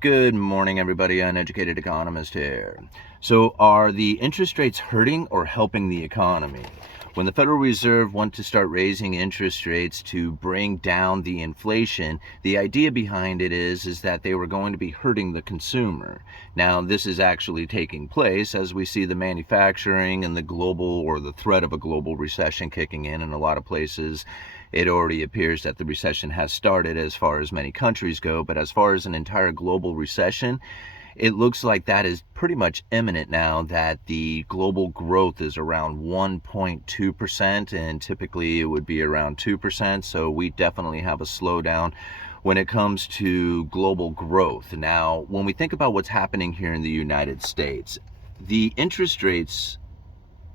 Good morning, everybody. Uneducated Economist here. So, are the interest rates hurting or helping the economy? When the Federal Reserve went to start raising interest rates to bring down the inflation, the idea behind it is that they were going to be hurting the consumer. Now, this is actually taking place as we see the manufacturing and the global or the threat of a global recession kicking in a lot of places. It already appears that the recession has started as far as many countries go, but as far as an entire global recession, it looks like that is pretty much imminent now, that the global growth is around 1.2%, and typically it would be around 2%. So we definitely have a slowdown when it comes to global growth. Now, when we think about what's happening here in the United States, the interest rates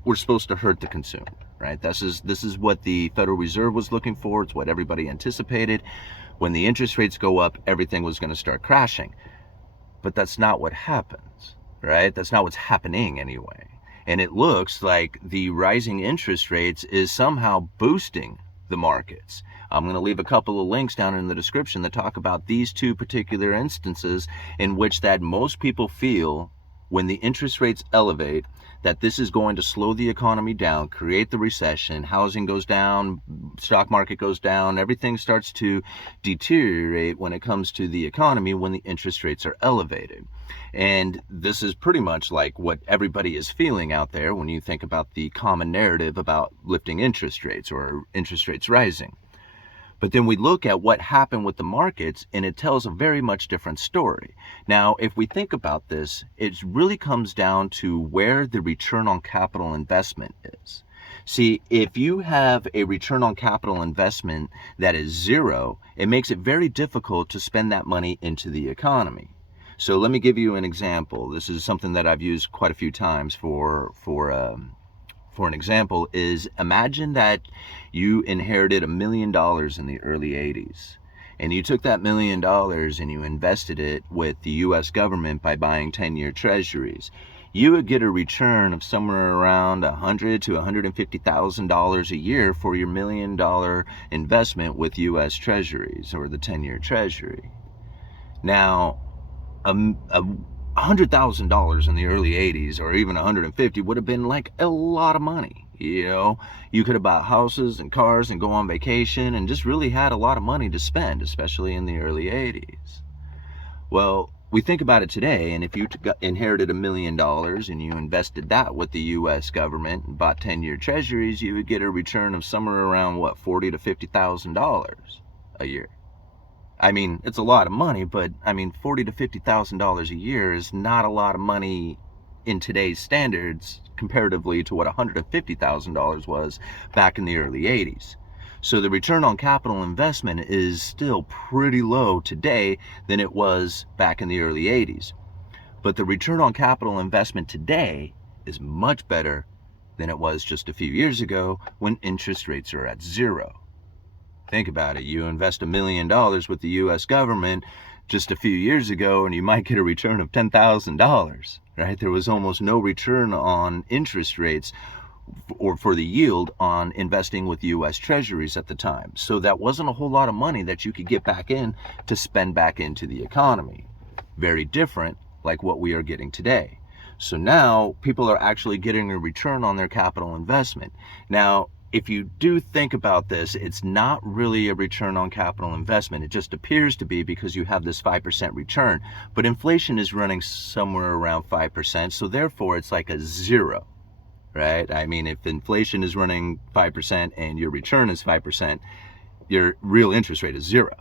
were supposed to hurt the consumer, right? This is what the Federal Reserve was looking for. It's what everybody anticipated. When the interest rates go up, everything was going to start crashing. But that's not what happens, right? That's not what's happening anyway. And it looks like the rising interest rates is somehow boosting the markets. I'm going to leave a couple of links down in the description that talk about these two particular instances in which that most people feel when the interest rates elevate, that this is going to slow the economy down, create the recession, housing goes down, stock market goes down, everything starts to deteriorate when it comes to the economy when the interest rates are elevated. And this is pretty much like what everybody is feeling out there when you think about the common narrative about lifting interest rates or interest rates rising. But then we look at what happened with the markets, and it tells a very much different story. Now, if we think about this, it really comes down to where the return on capital investment is. See, if you have a return on capital investment that is zero, it makes it very difficult to spend that money into the economy. So let me give you an example. This is something that I've used quite a few times for an example. Is imagine that you inherited $1 million in the early 80s, and you took that $1 million and you invested it with the U.S. government by buying 10-year treasuries. You would get a return of somewhere around $100,000 to $150,000 a year for your $1 million investment with U.S. treasuries or the 10-year treasury. Now, $100,000 in the early 80s or even 150 would have been like a lot of money. You could have bought houses and cars and go on vacation and just really had a lot of money to spend, especially in the early 80s. Well, we think about it today, and if you inherited $1 million and you invested that with the U.S. government and bought 10-year treasuries, you would get a return of somewhere around $40,000 to $50,000 a year. I mean, it's a lot of money, but I mean, $40,000 to $50,000 a year is not a lot of money in today's standards comparatively to what $150,000 was back in the early 80s. So the return on capital investment is still pretty low today than it was back in the early 80s. But the return on capital investment today is much better than it was just a few years ago when interest rates are at zero. Think about it. You invest $1 million with the U.S. government just a few years ago, and you might get a return of $10,000, right? There was almost no return on interest rates or for the yield on investing with U.S. treasuries at the time. So that wasn't a whole lot of money that you could get back in to spend back into the economy. Very different like what we are getting today. So now people are actually getting a return on their capital investment. Now, if you do think about this, it's not really a return on capital investment. It just appears to be because you have this 5% return. But inflation is running somewhere around 5%, so therefore it's like a zero, right? I mean, if inflation is running 5% and your return is 5%, your real interest rate is zero,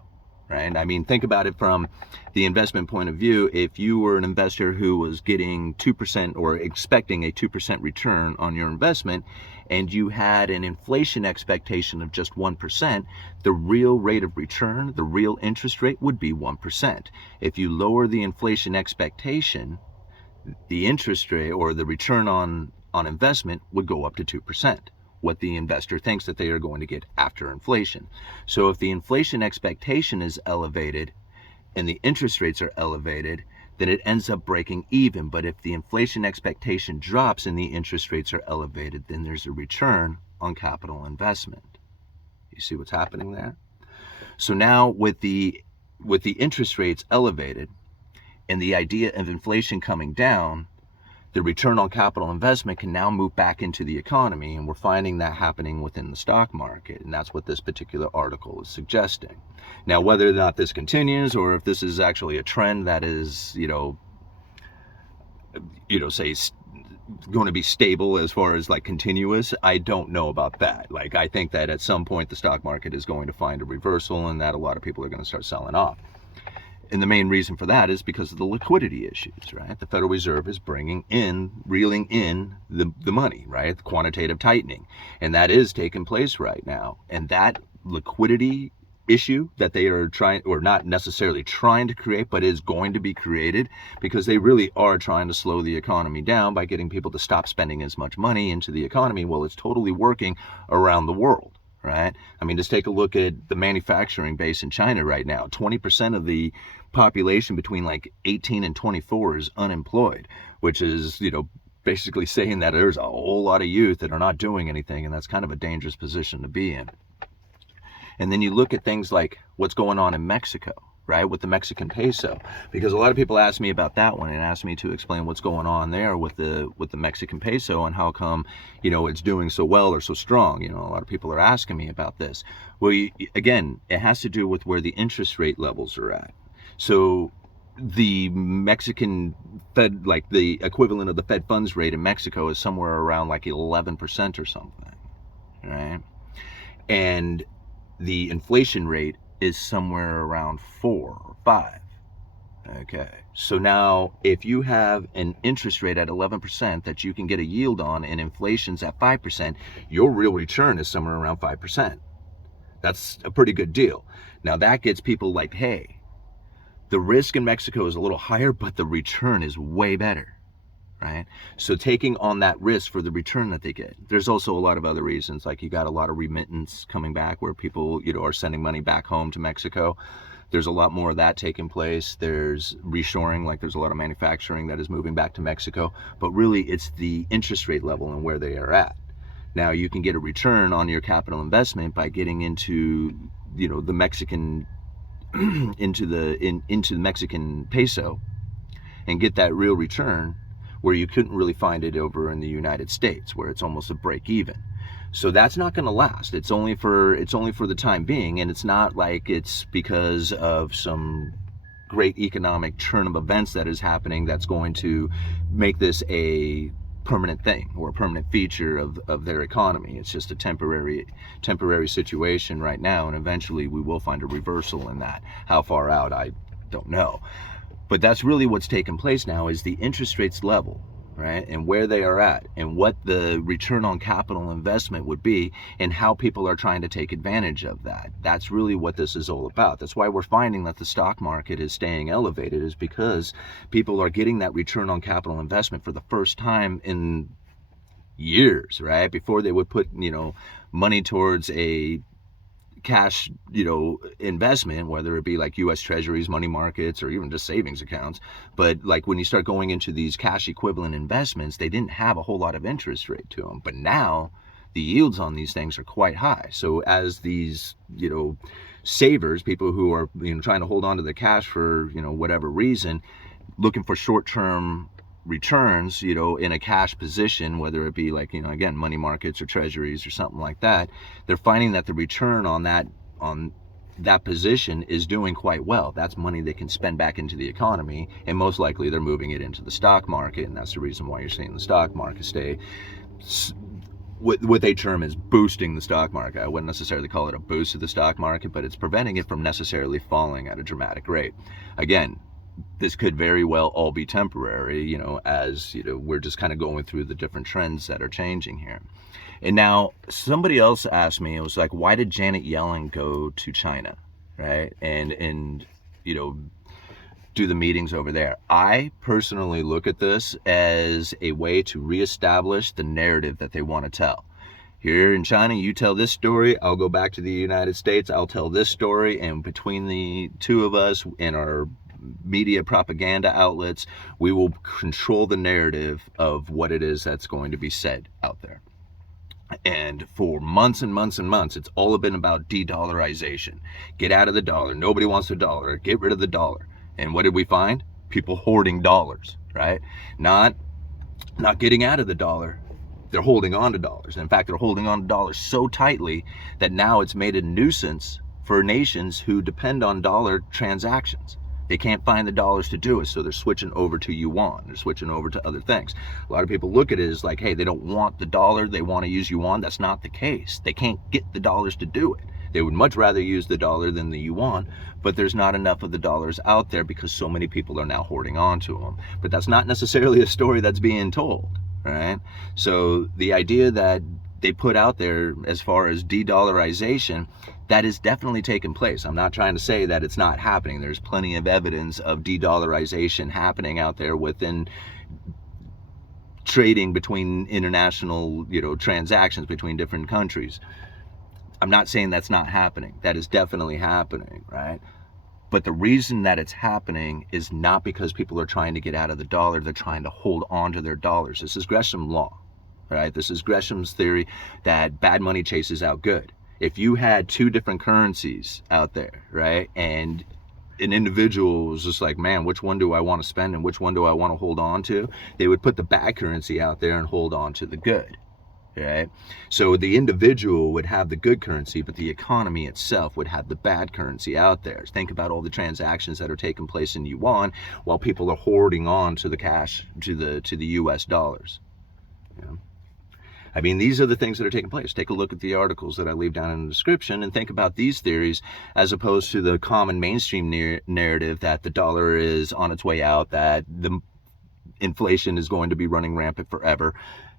right? I mean, think about it from the investment point of view. If you were an investor who was getting 2% or expecting a 2% return on your investment, and you had an inflation expectation of just 1%, the real rate of return, the real interest rate would be 1%. If you lower the inflation expectation, the interest rate or the return on investment would go up to 2%. What the investor thinks that they are going to get after inflation. So if the inflation expectation is elevated and the interest rates are elevated, then it ends up breaking even. But if the inflation expectation drops and the interest rates are elevated, then there's a return on capital investment. You see what's happening there? So now with the interest rates elevated And the idea of inflation coming down, the return on capital investment can now move back into the economy, and we're finding that happening within the stock market, and that's what this particular article is suggesting. Now, whether or not this continues, or if this is actually a trend that is, say, going to be stable as far as like continuous, I don't know about that. Like, I think that at some point the stock market is going to find a reversal, and that a lot of people are going to start selling off. And the main reason for that is because of the liquidity issues, right? The Federal Reserve is reeling in the money, right? The quantitative tightening. And that is taking place right now. And that liquidity issue that they are trying, or not necessarily trying to create, but is going to be created, because they really are trying to slow the economy down by getting people to stop spending as much money into the economy. Well, it's totally working around the world. Right? I mean, just take a look at the manufacturing base in China right now. 20% of the population between like 18 and 24 is unemployed, which is, basically saying that there's a whole lot of youth that are not doing anything, and that's kind of a dangerous position to be in. And then you look at things like what's going on in Mexico, right, with the Mexican peso, because a lot of people ask me about that one and ask me to explain what's going on there with the Mexican peso and how come, it's doing so well or so strong. A lot of people are asking me about this. Well, again, it has to do with where the interest rate levels are at. So the Mexican Fed, like the equivalent of the Fed funds rate in Mexico, is somewhere around like 11% or something, right? And the inflation rate is somewhere around 4 or 5. Okay, so now if you have an interest rate at 11% that you can get a yield on, and inflation's at 5%, your real return is somewhere around 5%. That's a pretty good deal. Now that gets people like, hey, the risk in Mexico is a little higher, but the return is way better. Right? So taking on that risk for the return that they get. There's also a lot of other reasons, like you got a lot of remittance coming back where people, are sending money back home to Mexico. There's a lot more of that taking place. There's reshoring, like there's a lot of manufacturing that is moving back to Mexico, but really it's the interest rate level and where they are at. Now you can get a return on your capital investment by getting into, the Mexican, into the Mexican peso, and get that real return where you couldn't really find it over in the United States, where it's almost a break even. So that's not going to last. It's only for the time being, and it's not like it's because of some great economic turn of events that is happening that's going to make this a permanent thing or a permanent feature of their economy. It's just a temporary situation right now, and eventually we will find a reversal in that. How far out, I don't know. But that's really what's taking place now, is the interest rates level, right? And where they are at, and what the return on capital investment would be, and how people are trying to take advantage of that. That's really what this is all about. That's why we're finding that the stock market is staying elevated, is because people are getting that return on capital investment for the first time in years, right? Before they would put, money towards a cash, investment, whether it be like U.S. treasuries, money markets, or even just savings accounts. But like when you start going into these cash equivalent investments, they didn't have a whole lot of interest rate to them. But now the yields on these things are quite high. So as these, savers, people who are, trying to hold on to the cash for, whatever reason, looking for short-term returns, in a cash position, whether it be like, again, money markets or treasuries or something like that, they're finding that the return on that position is doing quite well. That's money they can spend back into the economy, and most likely they're moving it into the stock market, and that's the reason why you're seeing the stock market stay, what they term is boosting the stock market. I wouldn't necessarily call it a boost to the stock market, but it's preventing it from necessarily falling at a dramatic rate. Again, this could very well all be temporary, as, we're just kind of going through the different trends that are changing here. And now somebody else asked me, it was like, why did Janet Yellen go to China, right? And do the meetings over there. I personally look at this as a way to reestablish the narrative that they want to tell. Here in China, you tell this story, I'll go back to the United States, I'll tell this story, and between the two of us and our media propaganda outlets, we will control the narrative of what it is that's going to be said out there. And for months and months and months, it's all been about de-dollarization. Get out of the dollar. Nobody wants the dollar. Get rid of the dollar. And what did we find? people hoarding dollars, right? Not getting out of the dollar. They're holding on to dollars. In fact, they're holding on to dollars so tightly that now it's made a nuisance for nations who depend on dollar transactions. They can't find the dollars to do it, so they're switching over to yuan. They're switching over to other things. A lot of people look at it as like, hey, they don't want the dollar, they want to use yuan. That's not the case. They can't get the dollars to do it. They would much rather use the dollar than the yuan, but there's not enough of the dollars out there because so many people are now hoarding on to them. But that's not necessarily a story that's being told, right? So the idea that they put out there as far as de-dollarization, that is definitely taking place. I'm not trying to say that it's not happening. There's plenty of evidence of de-dollarization happening out there within trading between international, transactions between different countries. I'm not saying that's not happening. That is definitely happening, right? But the reason that it's happening is not because people are trying to get out of the dollar. They're trying to hold on to their dollars. This is Gresham law, right? This is Gresham's theory that bad money chases out good. If you had two different currencies out there, right, and an individual was just like, man, which one do I want to spend and which one do I want to hold on to? They would put the bad currency out there and hold on to the good. Right? So the individual would have the good currency, but the economy itself would have the bad currency out there. Think about all the transactions that are taking place in yuan while people are hoarding on to the cash, to the US dollars. I mean, these are the things that are taking place. Take a look at the articles that I leave down in the description and think about these theories as opposed to the common mainstream narrative that the dollar is on its way out, that the inflation is going to be running rampant forever.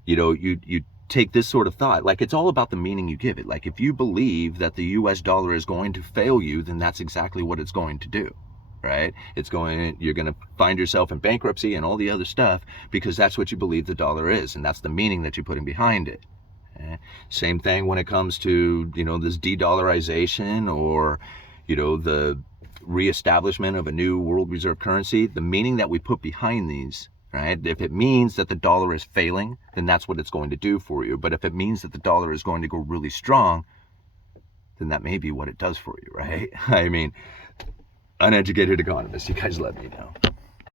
You take this sort of thought, like it's all about the meaning you give it. Like if you believe that the US dollar is going to fail you, then that's exactly what it's going to do, right? You're going to find yourself in bankruptcy and all the other stuff because that's what you believe the dollar is, and that's the meaning that you're putting behind it. Same thing when it comes to, this de-dollarization or, the reestablishment of a new world reserve currency. The meaning that we put behind these, right? If it means that the dollar is failing, then that's what it's going to do for you. But if it means that the dollar is going to go really strong, then that may be what it does for you, right? I mean, uneducated economist, you guys let me know.